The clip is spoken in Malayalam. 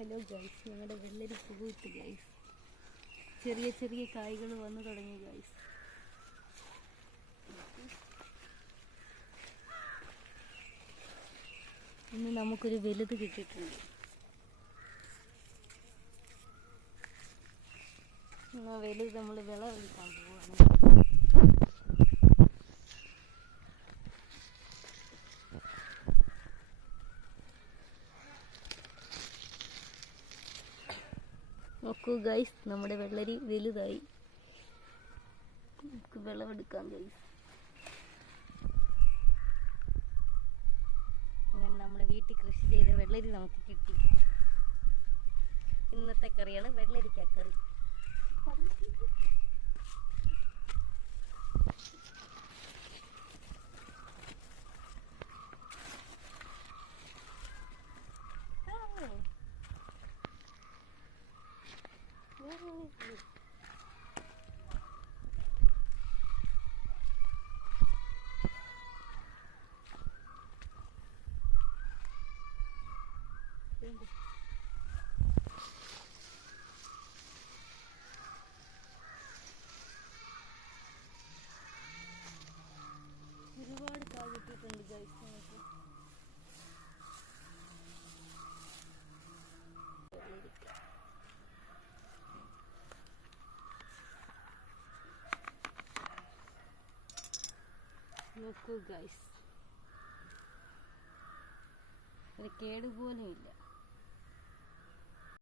ഹലോ ഗൈസ് ഞങ്ങളുടെ വെള്ളരി പൂവിട്ട് ഗൈസ് ചെറിയ ചെറിയ കായ്കൾ വന്നു തുടങ്ങി ഗൈസ് ഇന്ന് നമുക്കൊരു വലുത് കിട്ടിയിട്ടുണ്ട്. വലുത് നമ്മൾ വിളവെടുക്കാൻ പോവാണ്. നോക്കൂ ഗൈസ് നമ്മുടെ വെള്ളരി വലുതായി. നമുക്ക് വിളവെടുക്കാം ഗൈസ് നമ്മുടെ വീട്ടിൽ കൃഷി ചെയ്ത വെള്ളരി നമുക്ക് കിട്ടി. ഇന്നത്തെ കറിയാണ് വെള്ളരിക്കക്കറി ഒരുപാട് കാ കിട്ടിയിട്ടുണ്ട് ഗൈസ് നമുക്ക്. നോക്കൂ ഗൈസ് കേടുപോലും ഇല്ല